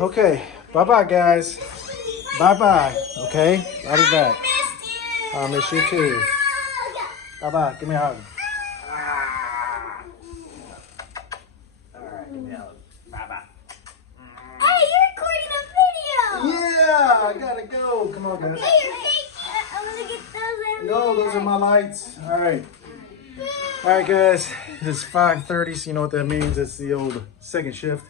Okay, bye-bye, guys. Bye-bye, okay? I'll be back. I miss you too. Bye-bye. Give me a hug. All right, give me a hug. Bye-bye. Hey, you're recording a video! Yeah, I gotta go. Come on, guys. I'm gonna get those in. No, those are my lights. All right. All right, guys. It's 5:30, so you know what that means. It's the old second shift.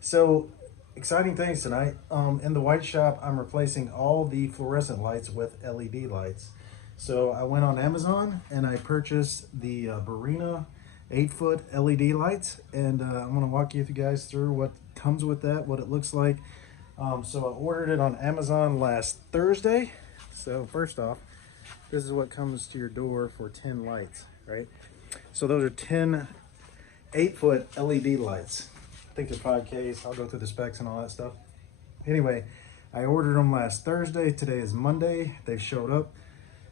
So, exciting things tonight. In the white shop, I'm replacing all the fluorescent lights with LED lights. So I went on Amazon and I purchased the Barrina 8-foot LED lights, and I'm gonna walk you guys through what comes with that, what it looks like. So I ordered it on Amazon last Thursday. So first off, this is what comes to your door for 10 lights, right? So those are 10 8-foot LED lights. I think they're 5Ks. I'll go through the specs and all that stuff. Anyway, I ordered them last Thursday. Today is Monday. They've showed up.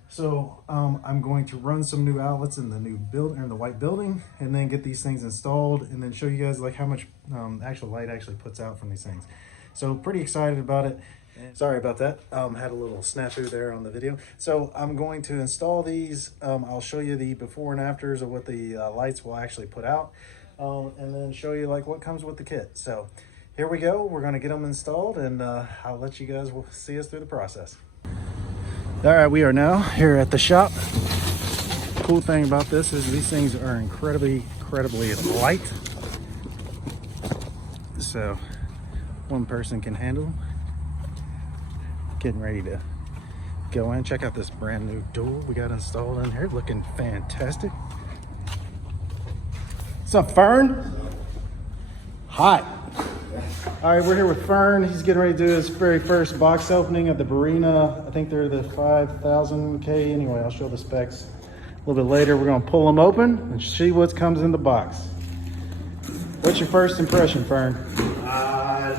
So I'm going to run some new outlets in the new building, in the white building, and then get these things installed, and then show you guys like how much actual light actually puts out from these things. So pretty excited about it. Sorry about that. Had a little snafu there on the video. So I'm going to install these. I'll show you the before and afters of what the lights will actually put out, and then show you like what comes with the kit. So here we go. We're going to get them installed, and I'll let you guys see us through the process. All right, we are now here at the shop. Cool thing about this is these things are incredibly light. So one person can handle them. Getting ready to go in. Check out this brand new door we got installed in here. Looking fantastic. What's up, Fern? Hot. All right, we're here with Fern. He's getting ready to do his very first box opening of the Barrina. I think they're the 5000K. Anyway, I'll show the specs a little bit later. We're gonna pull them open and see what comes in the box. What's your first impression, Fern? I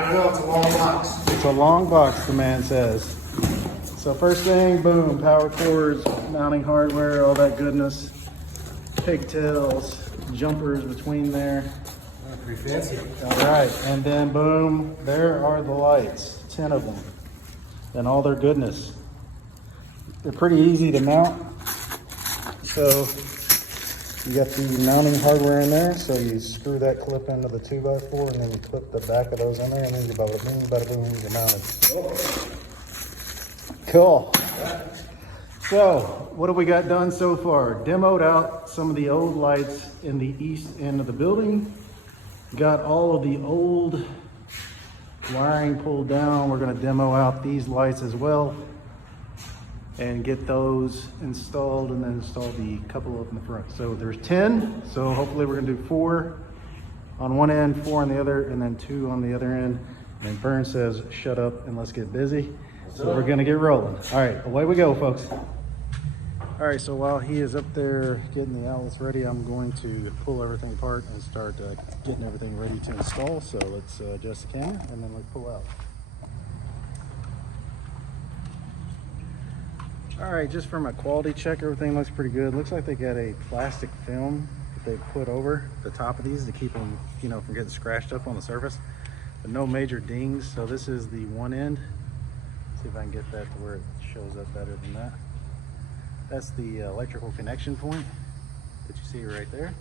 don't know, it's a long box. It's a long box, the man says. So first thing, boom, power cords, mounting hardware, all that goodness. Pigtails, jumpers between there. Pretty fancy. All right, and then boom, there are the lights, 10 of them, and all their goodness. They're pretty easy to mount. So you got the mounting hardware in there, so you screw that clip into the 2x4, and then you clip the back of those in there, and then you bada boom, you're mounted. Cool. So what have we got done so far? Demoed out some of the old lights in the east end of the building. Got all of the old wiring pulled down. We're going to demo out these lights as well and get those installed, and then install the couple up in the front. So there's 10. So hopefully we're going to do 4 on one end, 4 on the other, and then 2 on the other end. And Bern says, shut up and let's get busy. So we're going to get rolling. All right, away we go, folks. All right, so while he is up there getting the outlets ready, I'm going to pull everything apart and start getting everything ready to install. So let's adjust the camera and then let's pull out. All right, just from a quality check, everything looks pretty good. Looks like they got a plastic film that they put over the top of these to keep them, you know, from getting scratched up on the surface, but no major dings. So this is the one end. See if I can get that to where it shows up better than that. That's the electrical connection point that you see right there.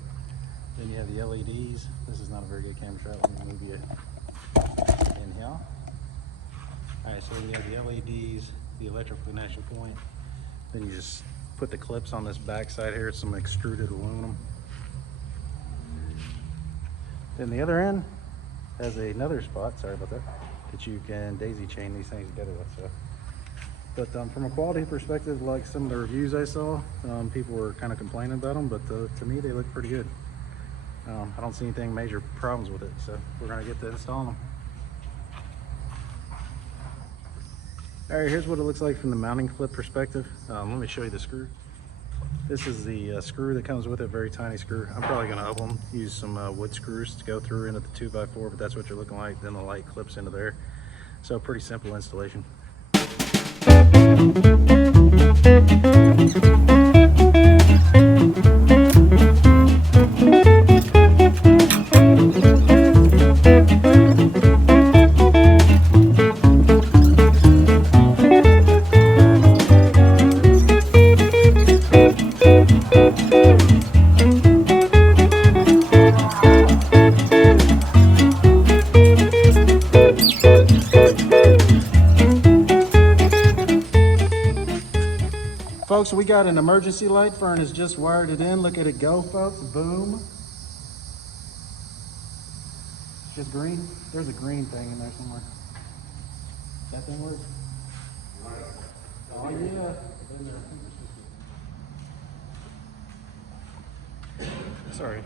Then you have the LEDs. This is not a very good camera shot. Let me move you in here. All right, so you have the LEDs, the electrical connection point. Then you just put the clips on this back side here. It's some extruded aluminum. Then the other end has another spot, sorry about that you can daisy chain these things together with. So. But from a quality perspective, like some of the reviews I saw, people were kind of complaining about them, but to me they look pretty good. I don't see anything major problems with it, so we're going to get to installing them. All right, here's what it looks like from the mounting clip perspective. Let me show you the screw. This is the screw that comes with it, very tiny screw. I'm probably going to up them, use some wood screws to go through into the 2x4, but that's what you're looking like. Then the light clips into there. So pretty simple installation. folks, we got an emergency light. Fern has just wired it in. Look at it go, folks. Boom. It's just green. There's a green thing in there somewhere. That thing works? Oh, yeah. Sorry.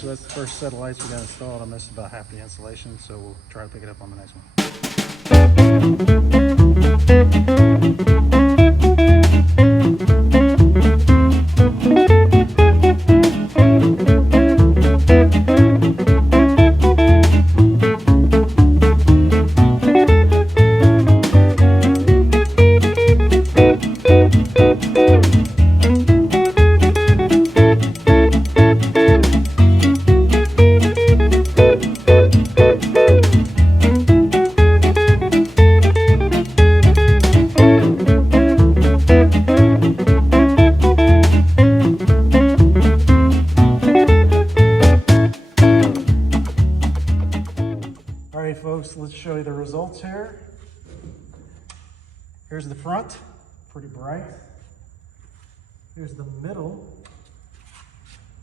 So that's the first set of lights we got installed. I missed about half the installation, so we'll try to pick it up on the next folks, let's show you the results here. Here's the front, pretty bright. Here's the middle,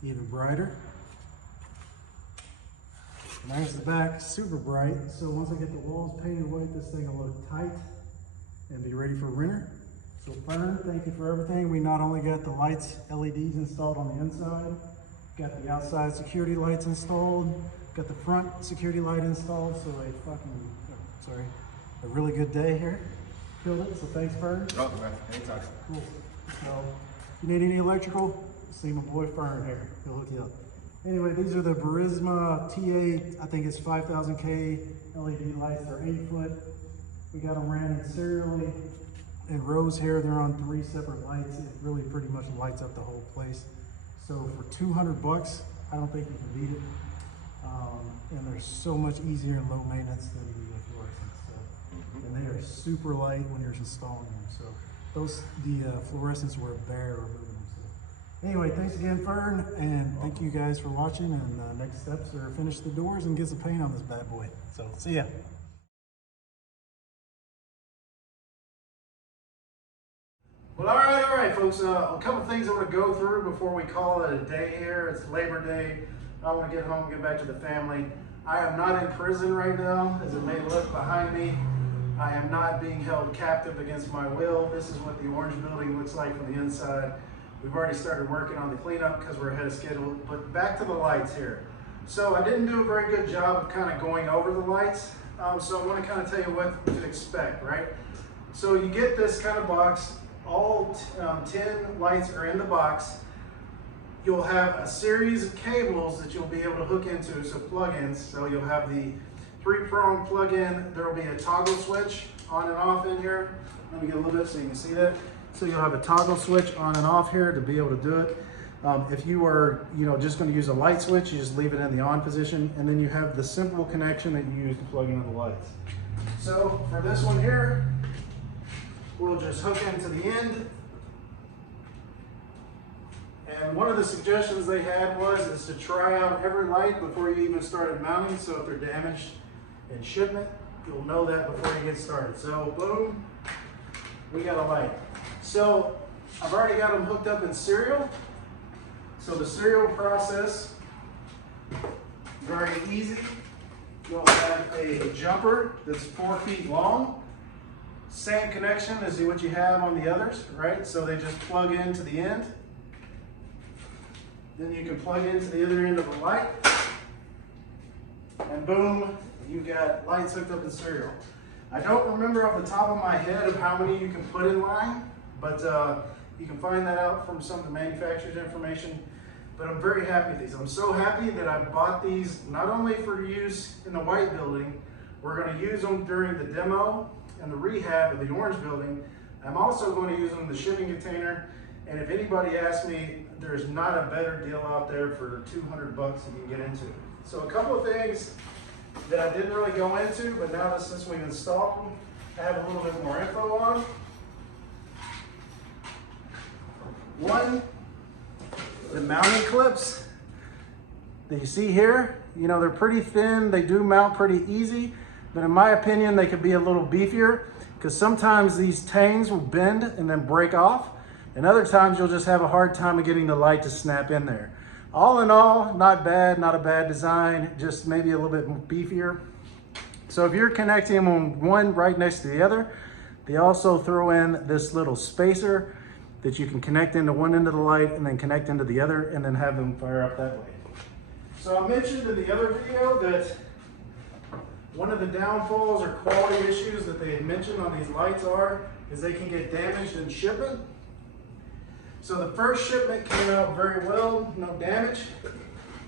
even brighter. And there's the back, super bright. So once I get the walls painted white, this thing will look tight and be ready for winter. So Fern, thank you for everything. We not only got the lights, LEDs installed on the inside, got the outside security lights installed, got the front security light installed, so a really good day here. Killed it, so thanks, Fern. Oh, man, anytime. Cool. So, if you need any electrical, see my boy Fern here. He'll hook you up. Anyway, these are the Barrina TA, I think it's 5000K LED lights. They're 8 foot. We got them ran in serially in rows here. They're on 3 separate lights. It really pretty much lights up the whole place. So for 200 bucks, I don't think you can beat it. And they're so much easier and low maintenance than the fluorescent stuff. And they are super light when you're installing them. So the fluorescents were bare removing them. So anyway, thanks again, Fern, and thank you guys for watching. And next steps are finish the doors and get some paint on this bad boy. So see ya. Well, all right, folks. A couple things I want to go through before we call it a day here. It's Labor Day. I want to get home and get back to the family. I am not in prison right now, as it may look behind me. I am not being held captive against my will. This is what the orange building looks like from the inside. We've already started working on the cleanup because we're ahead of schedule. But back to the lights here. So I didn't do a very good job of kind of going over the lights. So I want to kind of tell you what to expect, right? So you get this kind of box. All 10 lights are in the box. You'll have a series of cables that you'll be able to hook into, so plug-ins. So you'll have the 3-prong plug-in. There will be a toggle switch on and off in here. Let me get a little bit so you can see that. So you'll have a toggle switch on and off here to be able to do it. If you are, just going to use a light switch, you just leave it in the on position, and then you have the simple connection that you use to plug into the lights. So for this one here, we'll just hook into the end. And one of the suggestions they had is to try out every light before you even started mounting. So if they're damaged in shipment, you'll know that before you get started. So boom, we got a light. So I've already got them hooked up in serial. So the serial process, very easy. You'll have a jumper that's 4 feet long. Same connection as what you have on the others, right? So they just plug into the end. Then you can plug into the other end of the light. And boom, you've got lights hooked up in serial. I don't remember off the top of my head of how many you can put in line, but you can find that out from some of the manufacturer's information. But I'm very happy with these. I'm so happy that I bought these not only for use in the white building, we're going to use them during the demo and the rehab of the orange building. I'm also going to use them in the shipping container. And if anybody asks me, there's not a better deal out there for 200 bucks you can get into. So a couple of things that I didn't really go into, but now that since we've installed them, I have a little bit more info on. One, the mounting clips that you see here, you know, they're pretty thin. They do mount pretty easy, but in my opinion, they could be a little beefier because sometimes these tangs will bend and then break off. And other times you'll just have a hard time of getting the light to snap in there. All in all, not bad, not a bad design, just maybe a little bit beefier. So if you're connecting them on one right next to the other, they also throw in this little spacer that you can connect into one end of the light and then connect into the other and then have them fire up that way. So I mentioned in the other video that one of the downfalls or quality issues that they had mentioned on these lights is they can get damaged in shipment. So the first shipment came out very well, no damage.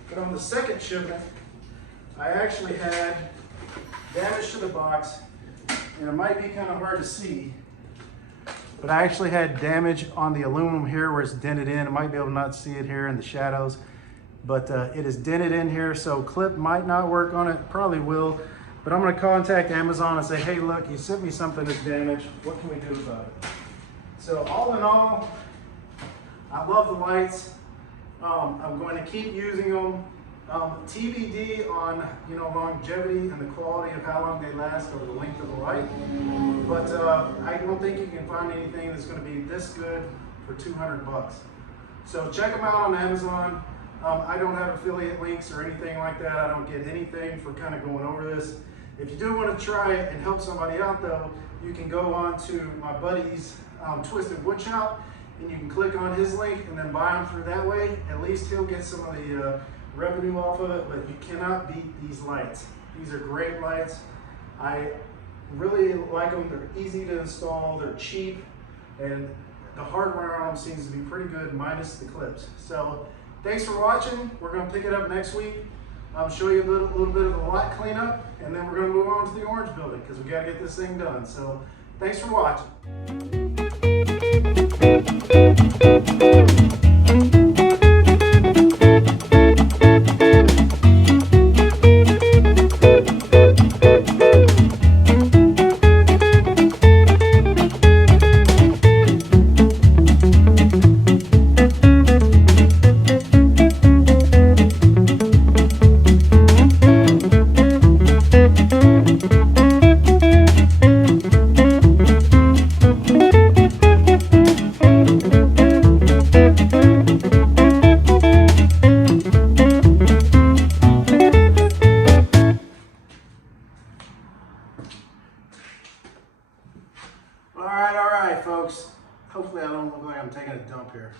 But on the second shipment, I actually had damage to the box, and it might be kind of hard to see, but I actually had damage on the aluminum here where it's dented in. I might be able to not see it here in the shadows, but it is dented in here, so clip might not work on it, probably will. But I'm gonna contact Amazon and say, hey, look, you sent me something that's damaged. What can we do about it? So all in all, I love the lights. I'm going to keep using them. TBD on longevity and the quality of how long they last over the length of the light. But I don't think you can find anything that's going to be this good for 200 bucks. So check them out on Amazon. I don't have affiliate links or anything like that. I don't get anything for kind of going over this. If you do want to try it and help somebody out though, you can go on to my buddy's Twisted Wood Shop, and you can click on his link and then buy them through that way. At least he'll get some of the revenue off of it, but you cannot beat these lights. These are great lights. I really like them. They're easy to install, they're cheap, and the hardware on them seems to be pretty good minus the clips. So thanks for watching. We're going to pick it up next week. I'll show you a little bit of the lot cleanup, and then we're going to move on to the orange building because we got to get this thing done. So thanks for watching. All right, folks. Hopefully I don't look like I'm taking a dump here.